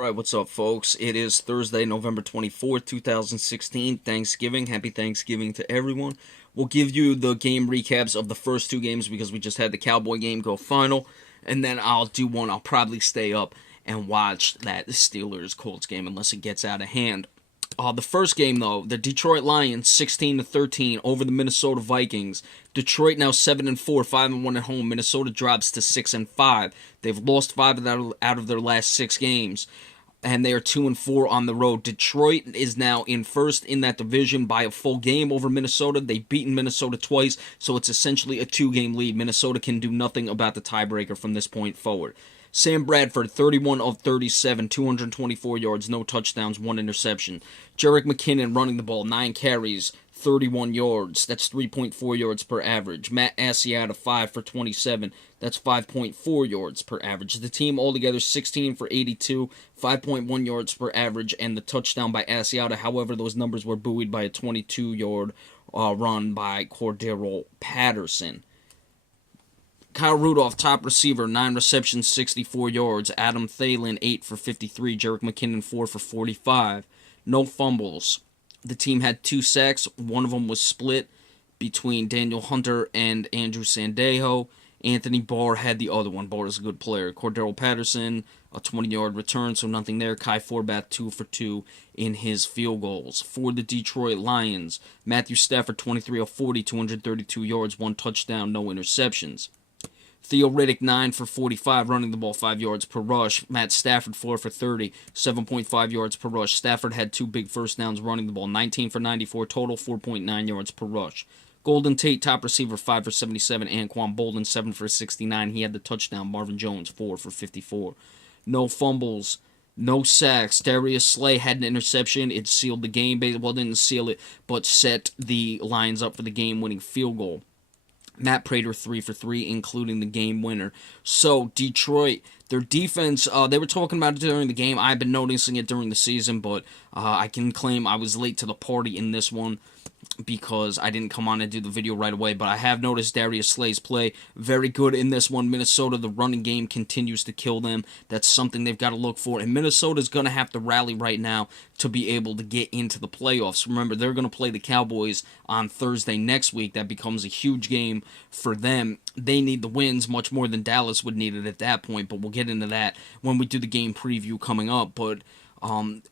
Alright, what's up, folks? It is Thursday, November 24th, 2016, Thanksgiving. Happy Thanksgiving to everyone. We'll give you the game recaps of the first two games because we just had the Cowboy game go final, and then I'll do one. I'll probably stay up and watch that Steelers-Colts game unless it gets out of hand. The first game, though, the Detroit Lions 16-13 over the Minnesota Vikings. Detroit now 7-4, 5-1 at home. Minnesota drops to 6-5. They've lost 5 out of their last 6 games, and they are 2-4 on the road. Detroit is now in first in that division by a full game over Minnesota. They've beaten Minnesota twice, so it's essentially a 2-game lead. Minnesota can do nothing about the tiebreaker from this point forward. Sam Bradford, 31 of 37, 224 yards, no touchdowns, 1 interception. Jerick McKinnon running the ball, 9 carries, 31 yards. That's 3.4 yards per average. Matt Asiata, 5 for 27. That's 5.4 yards per average. The team altogether 16 for 82, 5.1 yards per average, and the touchdown by Asiata. However, those numbers were buoyed by a 22-yard run by Cordero Patterson. Kyle Rudolph, top receiver, 9 receptions, 64 yards. Adam Thielen, 8 for 53. Jerick McKinnon, 4 for 45. No fumbles. The team had 2 sacks. One of them was split between Daniel Hunter and Andrew Sandejo. Anthony Barr had the other one. Barr is a good player. Cordero Patterson, a 20-yard return, so nothing there. Kai Forbath, 2 for 2 in his field goals. For the Detroit Lions, Matthew Stafford, 23 of 40, 232 yards, 1 touchdown, no interceptions. Theo Riddick, 9 for 45, running the ball 5 yards per rush. Matt Stafford, 4 for 30, 7.5 yards per rush. Stafford had 2 big first downs running the ball, 19 for 94 total, 4.9 yards per rush. Golden Tate, top receiver, 5 for 77. Anquan Bolden, 7 for 69. He had the touchdown. Marvin Jones, 4 for 54. No fumbles, no sacks. Darius Slay had an interception. It sealed the game. Well, didn't seal it, but set the Lions up for the game-winning field goal. Matt Prater, 3 for 3, including the game winner. So, Detroit, their defense, they were talking about it during the game. I've been noticing it during the season, but I can claim I was late to the party in this one because I didn't come on and do the video right away, but I have noticed Darius Slay's play very good in this one. Minnesota, the running game continues to kill them. That's something they've got to look for, and Minnesota's going to have to rally right now to be able to get into the playoffs. Remember, they're going to play the Cowboys on Thursday next week. That becomes a huge game for them. They need the wins much more than Dallas would need it at that point, but we'll get into that when we do the game preview coming up. But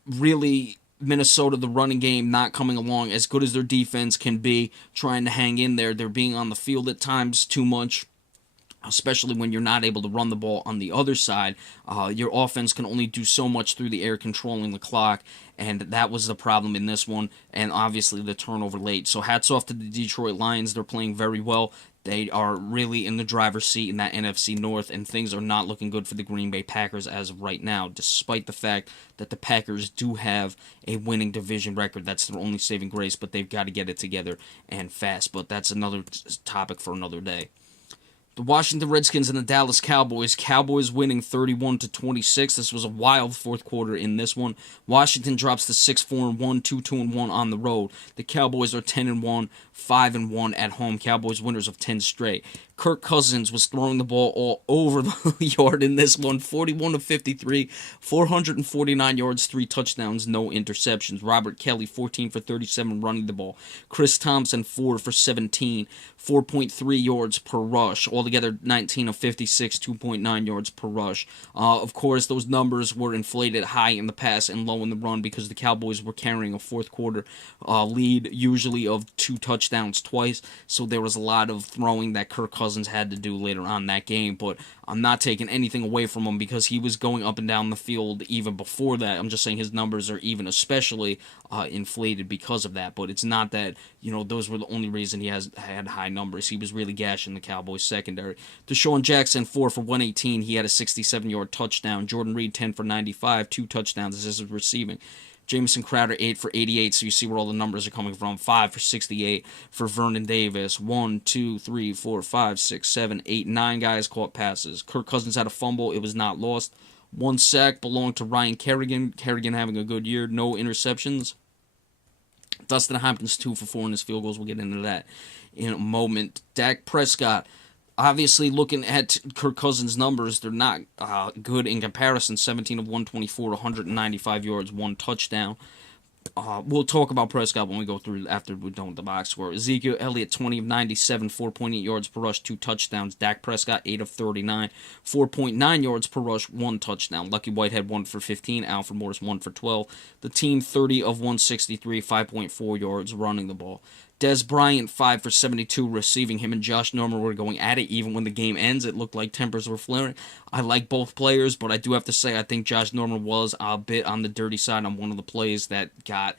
really, Minnesota, the running game not coming along as good as their defense can be, trying to hang in there. They're being on the field at times too much, especially when you're not able to run the ball on the other side. Your offense can only do so much through the air, controlling the clock, and that was the problem in this one, and obviously the turnover late. So hats off to the Detroit Lions. They're playing very well. They are really in the driver's seat in that NFC North, and things are not looking good for the Green Bay Packers as of right now, despite the fact that the Packers do have a winning division record. That's their only saving grace, but they've got to get it together and fast. But that's another topic for another day. The Washington Redskins and the Dallas Cowboys. Cowboys winning 31-26. This was a wild fourth quarter in this one. Washington drops to 6-4-1, 2-2-1 on the road. The Cowboys are 10-1, 5-1 at home. Cowboys winners of 10 straight. Kirk Cousins was throwing the ball all over the yard in this one. 41 of 53, 449 yards, 3 touchdowns, no interceptions. Robert Kelly, 14 for 37 running the ball. Chris Thompson, 4 for 17, 4.3 yards per rush. Altogether, 19 of 56, 2.9 yards per rush. Of course, those numbers were inflated high in the pass and low in the run because the Cowboys were carrying a fourth quarter lead, usually of 2 touchdowns twice. So there was a lot of throwing that Kirk Cousins had to do later on that game, but I'm not taking anything away from him because he was going up and down the field even before that. I'm just saying his numbers are even especially inflated because of that, but it's not that, those were the only reason he had high numbers. He was really gashing the Cowboys secondary. Deshaun Jackson, 4 for 118. He had a 67-yard touchdown. Jordan Reed, 10 for 95, 2 touchdowns. This is receiving. Jamison Crowder, 8 for 88, so you see where all the numbers are coming from. 5 for 68 for Vernon Davis. 1, 2, 3, 4, 5, 6, 7, 8, 9 guys caught passes. Kirk Cousins had a fumble. It was not lost. 1 sack belonged to Ryan Kerrigan. Kerrigan having a good year. No interceptions. Dustin Hopkins, 2 for 4 in his field goals. We'll get into that in a moment. Dak Prescott, Obviously, looking at Kirk Cousins' numbers, they're not good in comparison. 17 of 124, 195 yards, 1 touchdown. We'll talk about Prescott when we go through after we're done with the box score. Ezekiel Elliott, 20 of 97, 4.8 yards per rush, 2 touchdowns. Dak Prescott, 8 of 39, 4.9 yards per rush, 1 touchdown. Lucky Whitehead, 1 for 15. Alfred Morris, 1 for 12. The team, 30 of 163, 5.4 yards running the ball. Des Bryant, 5 for 72 receiving. Him and Josh Norman were going at it. Even when the game ends, it looked like tempers were flaring. I like both players, but I do have to say I think Josh Norman was a bit on the dirty side on one of the plays that got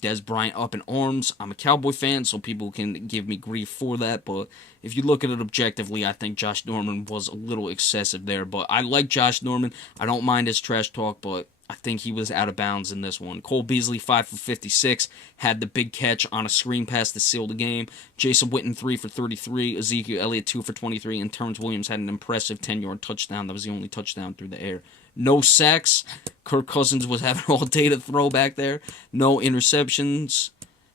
Des Bryant up in arms. I'm a Cowboy fan, so people can give me grief for that, but if you look at it objectively, I think Josh Norman was a little excessive there. But I like Josh Norman. I don't mind his trash talk, but I think he was out of bounds in this one. Cole Beasley, 5 for 56, had the big catch on a screen pass to seal the game. Jason Witten, 3 for 33. Ezekiel Elliott, 2 for 23. And Terrence Williams had an impressive 10-yard touchdown. That was the only touchdown through the air. No sacks. Kirk Cousins was having all day to throw back there. No interceptions.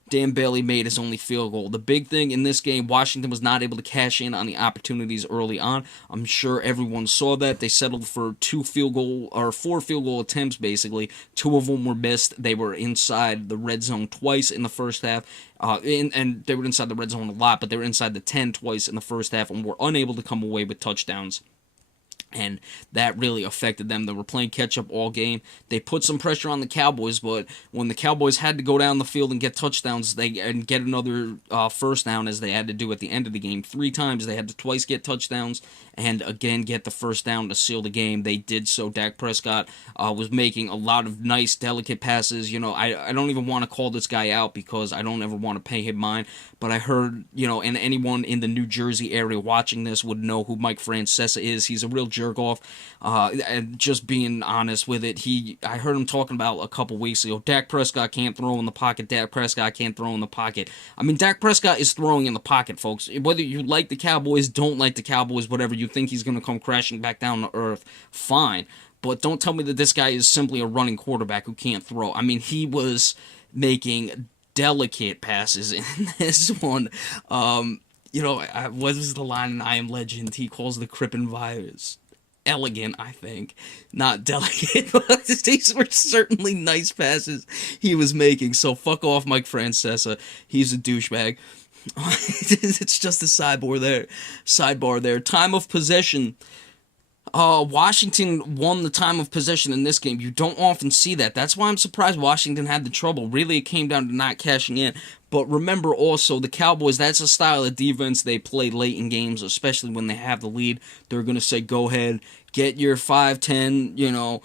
Dan Bailey made his only field goal. The big thing in this game, Washington was not able to cash in on the opportunities early on. I'm sure everyone saw that. They settled for 4 field goal attempts, basically. 2 of them were missed. They were inside the red zone twice in the first half. And they were inside the red zone a lot, but they were inside the 10 twice in the first half and were unable to come away with touchdowns. And that really affected them. They were playing catch-up all game. They put some pressure on the Cowboys, but when the Cowboys had to go down the field and get touchdowns and get another first down, as they had to do at the end of the game 3 times, they had to twice get touchdowns and again get the first down to seal the game. They did so. Dak Prescott was making a lot of nice, delicate passes. You know, I don't even want to call this guy out because I don't ever want to pay him mind, but I heard, you know, and anyone in the New Jersey area watching this would know who Mike Francesa is. He's a real jerk off, and just being honest with it, I heard him talking about a couple weeks ago, Dak Prescott can't throw in the pocket, Dak Prescott can't throw in the pocket. I mean, Dak Prescott is throwing in the pocket, folks. Whether you like the Cowboys, don't like the Cowboys, whatever, you think he's going to come crashing back down to earth, fine. But don't tell me that this guy is simply a running quarterback who can't throw. I mean, he was making delicate passes in this one. You know, what was the line in I Am Legend? He calls the Crippen virus elegant, I think. Not delicate, but these were certainly nice passes he was making. So fuck off, Mike Francesa. He's a douchebag. It's just a sidebar there. Time of possession. Washington won the time of possession in this game. You don't often see that. That's why I'm surprised Washington had the trouble. Really, it came down to not cashing in. But remember also, the Cowboys, that's a style of defense they play late in games, especially when they have the lead. They're going to say, go ahead, get your 5, 10,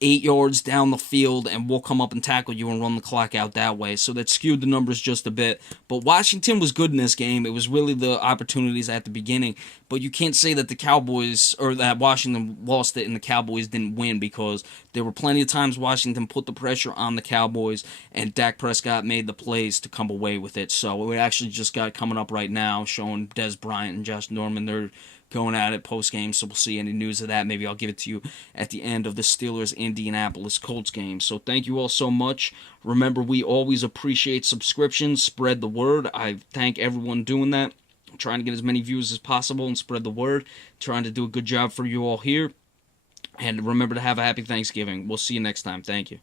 8 yards down the field, and we'll come up and tackle you and run the clock out that way. So that skewed the numbers just a bit. But Washington was good in this game. It was really the opportunities at the beginning. But you can't say that the Cowboys, or that Washington lost it and the Cowboys didn't win, because there were plenty of times Washington put the pressure on the Cowboys, and Dak Prescott made the plays to come away with it. So we actually just got coming up right now showing Des Bryant and Josh Norman. They're going at it post-game, so we'll see any news of that. Maybe I'll give it to you at the end of the Steelers-Indianapolis Colts game. So thank you all so much. Remember, we always appreciate subscriptions. Spread the word. I thank everyone doing that. I'm trying to get as many views as possible and spread the word. Trying to do a good job for you all here. And remember to have a happy Thanksgiving. We'll see you next time. Thank you.